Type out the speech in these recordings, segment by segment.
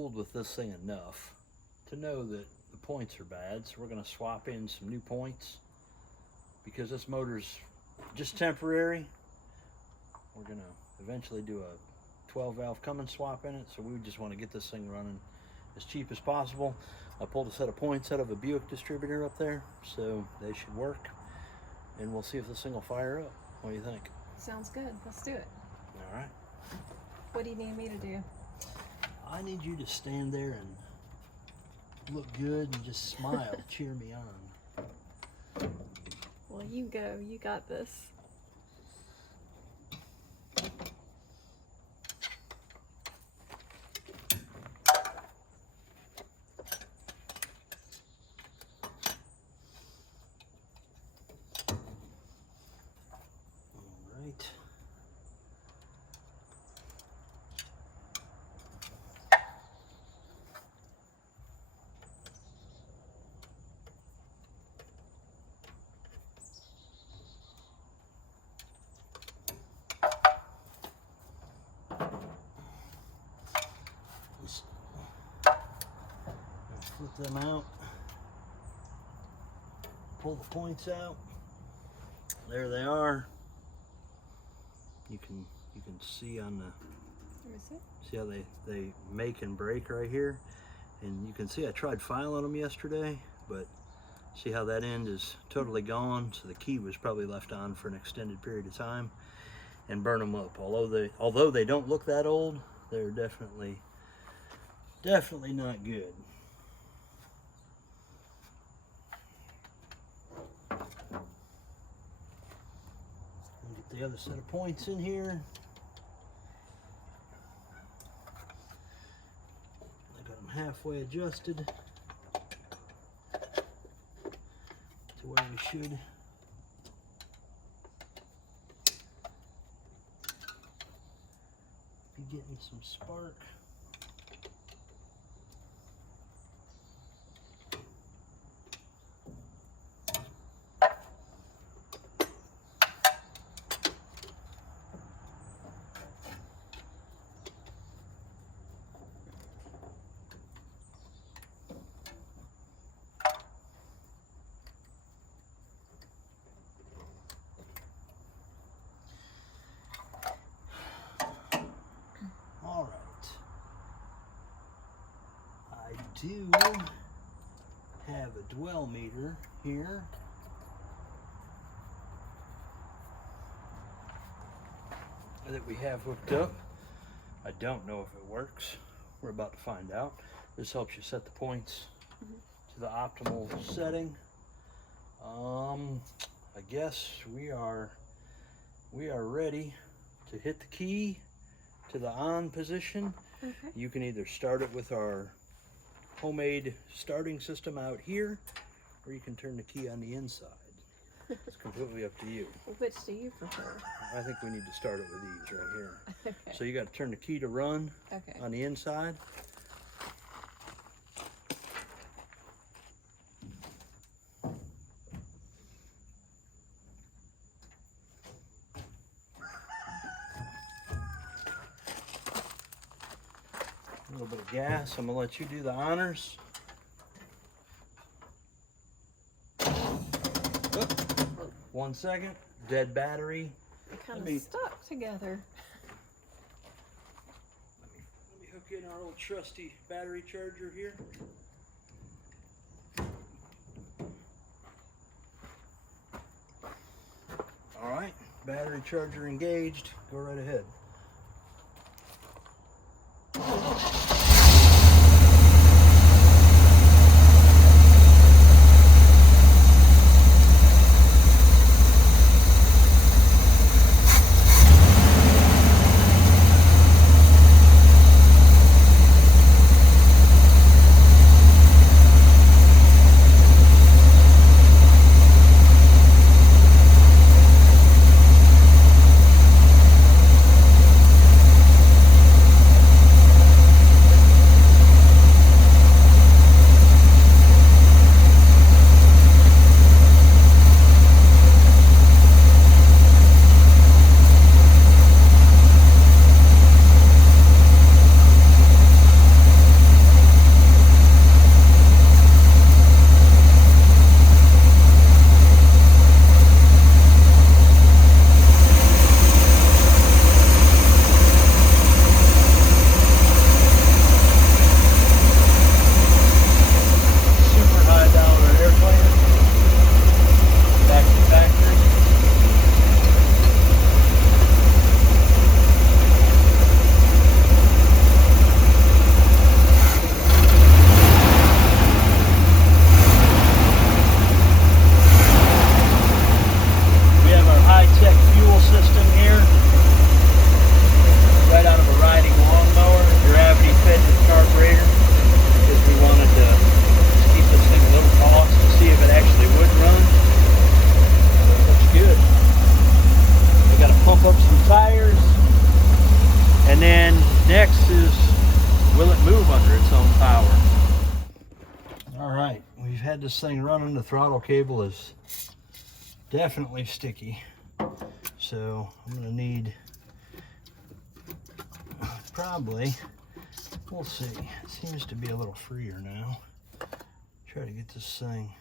fooled with this thing enough to know that the points are bad, so we're going to swap in some new points because this motor's just temporary. We're going to eventually do a 12 valve Cummins swap in it, so we just want to get this thing running as cheap as possible. I pulled a set of points out of a Buick distributor up there, so they should work, and we'll see if this thing will fire up. What do you think? Sounds good. Let's do it. All right. What do you need me to do? I need you to stand there and look good and just smile, cheer me on. Well, you go. You got this. All right. Flip them out, pull the points out. There they are. You can see on the, Let me see. see how they make and break right here, and you can see I tried filing them yesterday, but see how that end is totally gone, so the key was probably left on for an extended period of time and burn them up. Although they don't look that old, they're definitely not good. Get the other set of points in here. I got them halfway adjusted to where we should. Be getting some spark. All right. I do have a dwell meter here. That we have hooked up. I don't know if it works. We're about to find out. This helps you set the points to the optimal setting. I guess we are ready to hit the key to the on position. Okay. You can either start it with our homemade starting system out here, or you can turn the key on the inside. It's completely up to you. Which do you prefer? I think we need to start it with these right here. Okay. So you got to turn the key to run Okay. on the inside. A little bit of gas. I'm gonna let you do the honors. Oop. 1 second. Dead battery. They're kind Let me- of stuck together. Let me hook in our old trusty battery charger here. All right, battery charger engaged. Go right ahead. had this thing running, the throttle cable is definitely sticky. So I'm gonna need probably, we'll see. It seems to be a little freer now. Try to get this thing.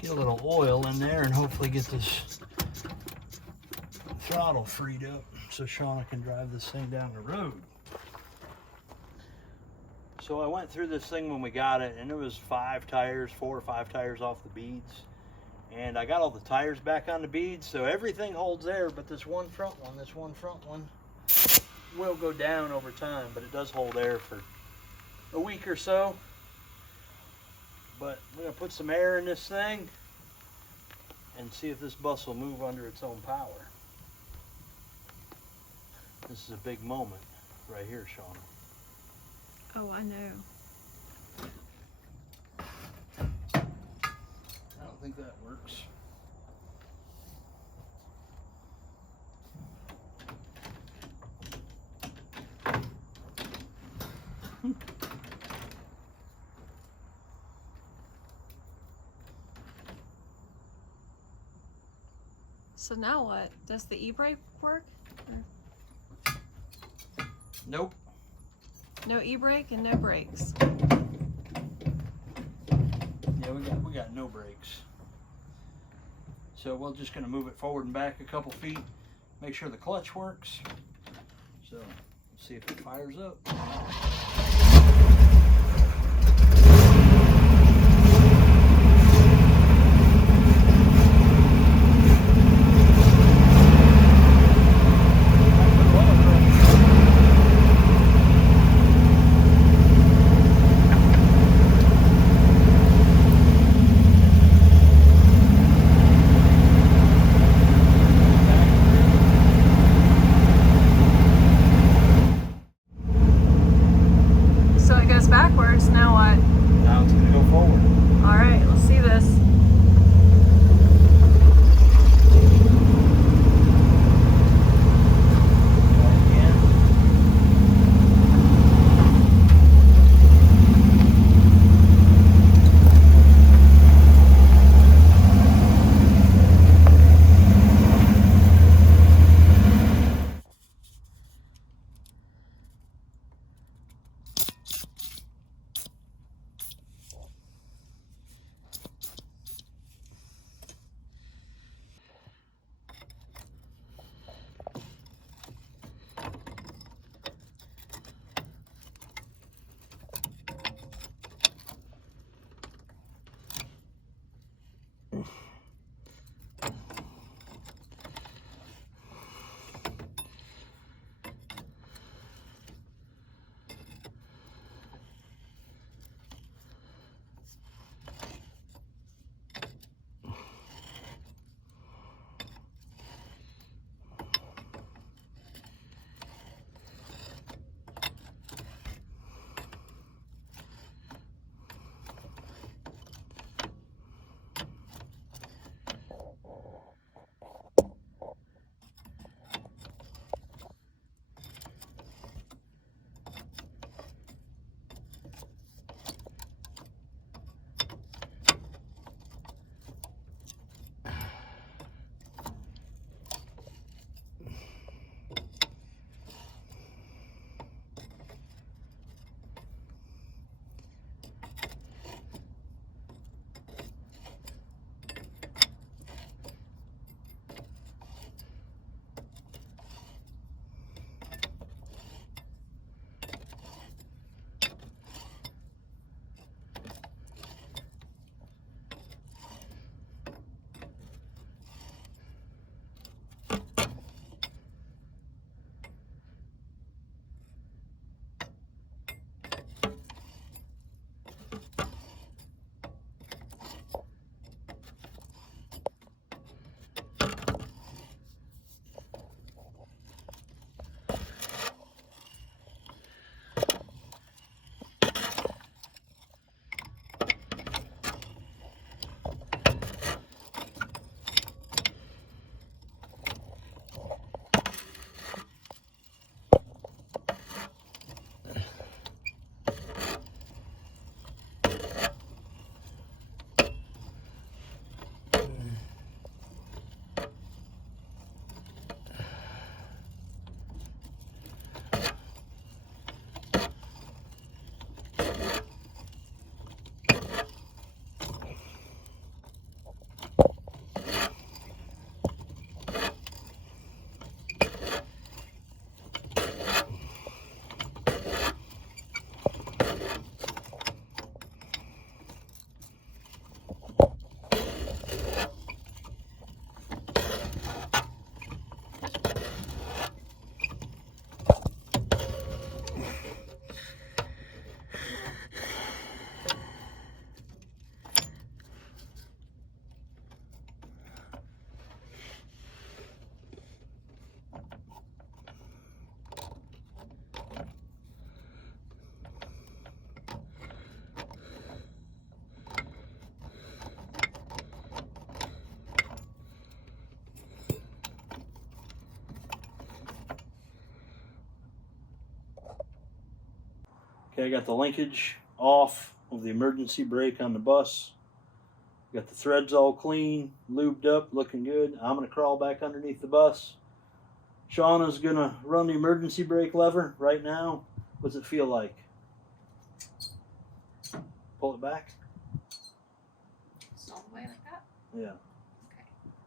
Get a little oil in there and hopefully get this throttle freed up so Shauna can drive this thing down the road. So I went through this thing when we got it, and it was 4 or 5 tires off the beads. And I got all the tires back on the beads, so everything holds there, but this one front one will go down over time, but it does hold air for a week or so. But we're gonna put some air in this thing and see if this bus will move under its own power. This is a big moment right here, Shauna. Oh, I know. I don't think that works. So now what? Does the e-brake work? Nope. No e-brake and no brakes. Yeah, we got no brakes. So we're just gonna move it forward and back a couple feet, make sure the clutch works. So let's see if it fires up. So it goes backwards, now what? Okay, I got the linkage off of the emergency brake on the bus. Got the threads all clean, lubed up, looking good. I'm gonna crawl back underneath the bus. Shauna's gonna run the emergency brake lever right now. What's it feel like? Pull it back. It's all the way like that. Yeah.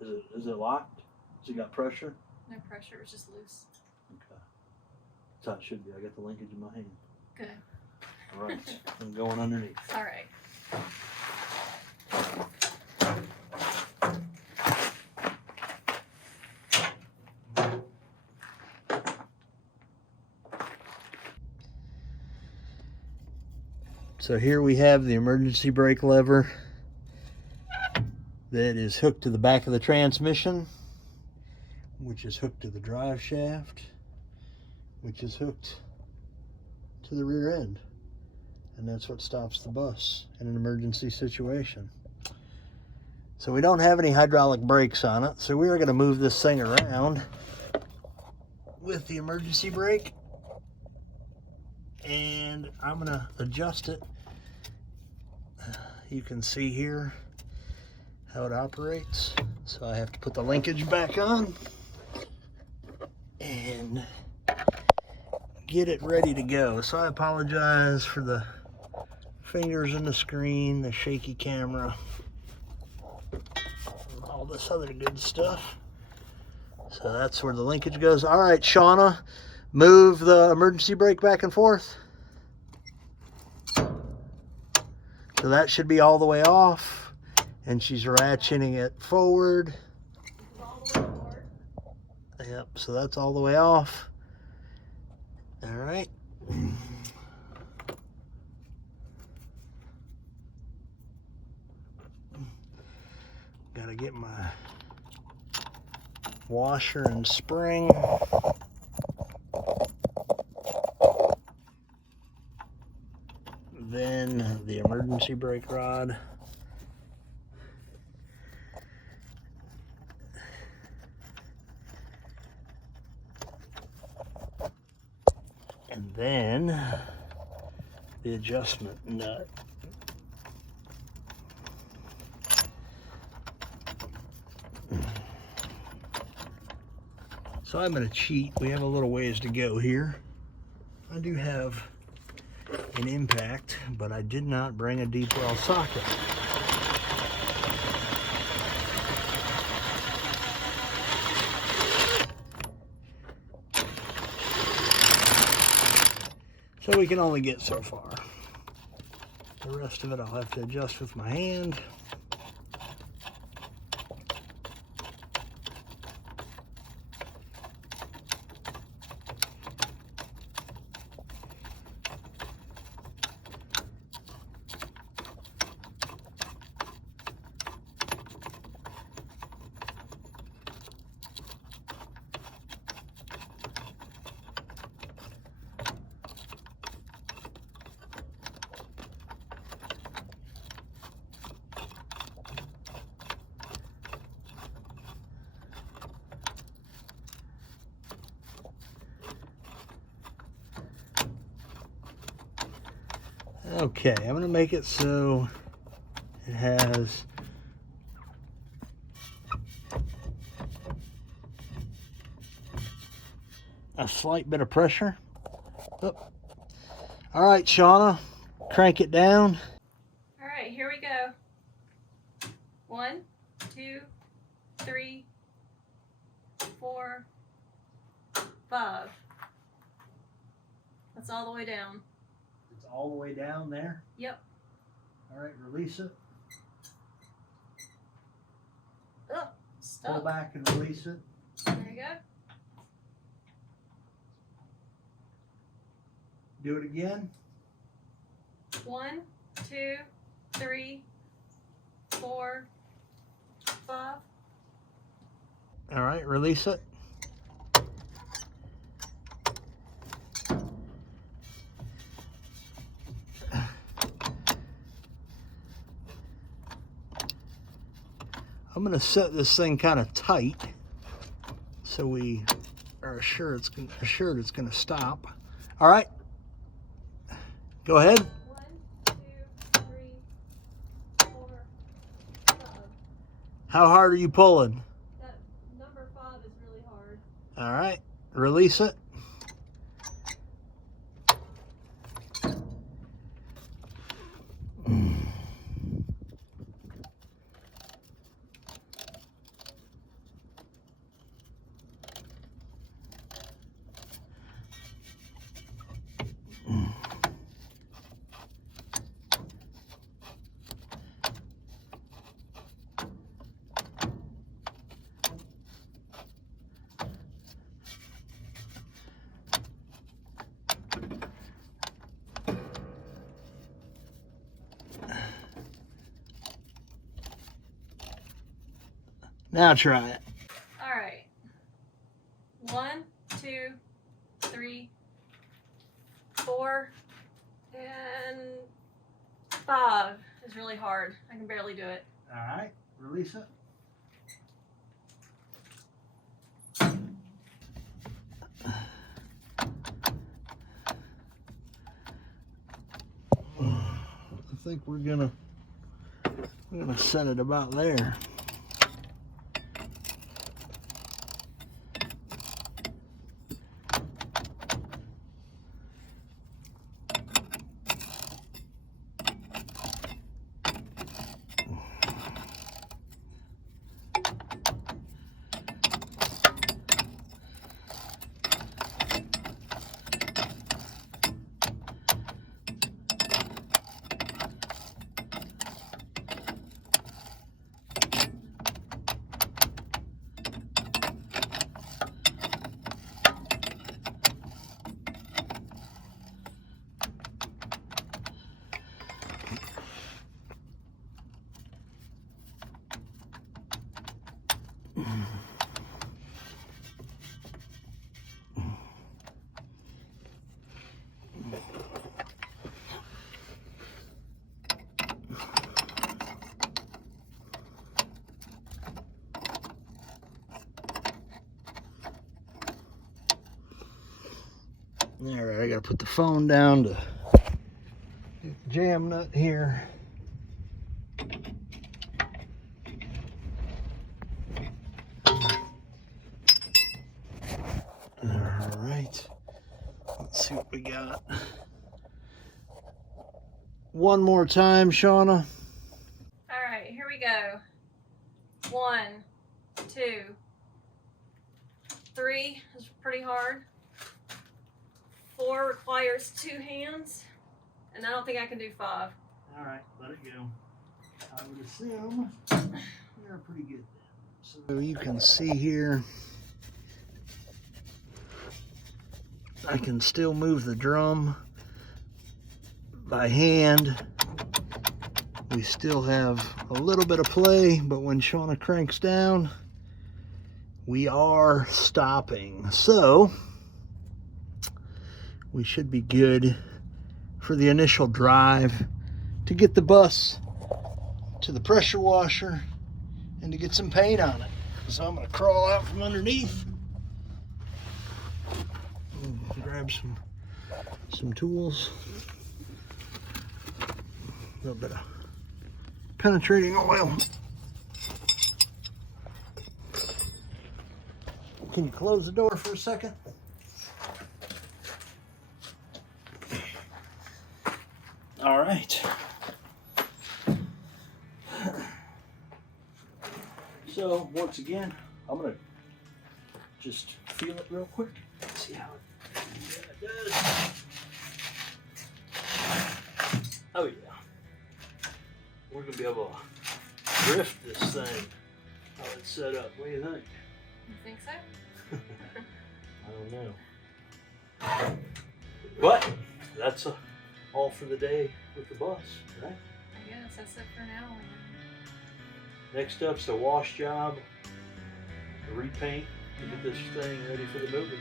Okay. Is it locked? Has it got pressure? No pressure. It's just loose. Okay. That's how it should be. I got the linkage in my hand. Good. All right. I'm going underneath. All right. So here we have the emergency brake lever that is hooked to the back of the transmission, which is hooked to the drive shaft, which is hooked to the rear end. And that's what stops the bus in an emergency situation. So we don't have any hydraulic brakes on it, so we are going to move this thing around with the emergency brake. And I'm going to adjust it. You can see here how it operates. So I have to put the linkage back on and get it ready to go. So I apologize for the fingers in the screen, the shaky camera, all this other good stuff. So that's where the linkage goes. All right, Shauna, move the emergency brake back and forth. So that should be all the way off, and she's ratcheting it forward. All the way forward. Yep, so that's all the way off. All right. Gotta get my washer and spring. Then the emergency brake rod. And then the adjustment nut. So I'm going to cheat. We have a little ways to go here. I do have an impact, but I did not bring a deep well socket. So we can only get so far. The rest of it I'll have to adjust with my hand. Okay, I'm gonna make it so it has a slight bit of pressure. Oh. All right, Shauna, crank it down. All right, here we go. 1, 2, 3, 4, 5. That's all the way down. It's all the way down there. Yep. All right, release it. Oh, Pull stuck. back and release it. There you go. Do it again. 1, 2, 3, 4, 5. All right, release it. I'm going to set this thing kind of tight so we are assured it's going to stop. All right, Go ahead. 1, 2, 3, 4, 5. How hard are you pulling? That number 5 is really hard. All right, release it. Now try it. All right. 1, 2, 3, 4, and 5 is really hard. I can barely do it. All right, release it. I think we're gonna set it about there. All right, I gotta put the phone down to get the jam nut here. All right, let's see what we got. One more time, Shauna. All right, here we go. 1, 2, 3 is pretty hard. 4 requires 2 hands, and I don't think I can do 5. All right, let it go. I would assume you're pretty good then. So you can see here, I can still move the drum by hand. We still have a little bit of play, but when Shauna cranks down, we are stopping. So we should be good for the initial drive to get the bus to the pressure washer and to get some paint on it. So I'm gonna crawl out from underneath and grab some tools. A little bit of penetrating oil. Can you close the door for a second? All right. So once again, I'm gonna just feel it real quick. See how it does. Oh yeah. We're gonna be able to drift this thing. How it's set up. What do you think? You think so? I don't know. But that's all for the day with the bus, right? I guess that's it for now. Next up's the wash job, the repaint to get this thing ready for the movie.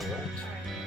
That's it. All right. All right.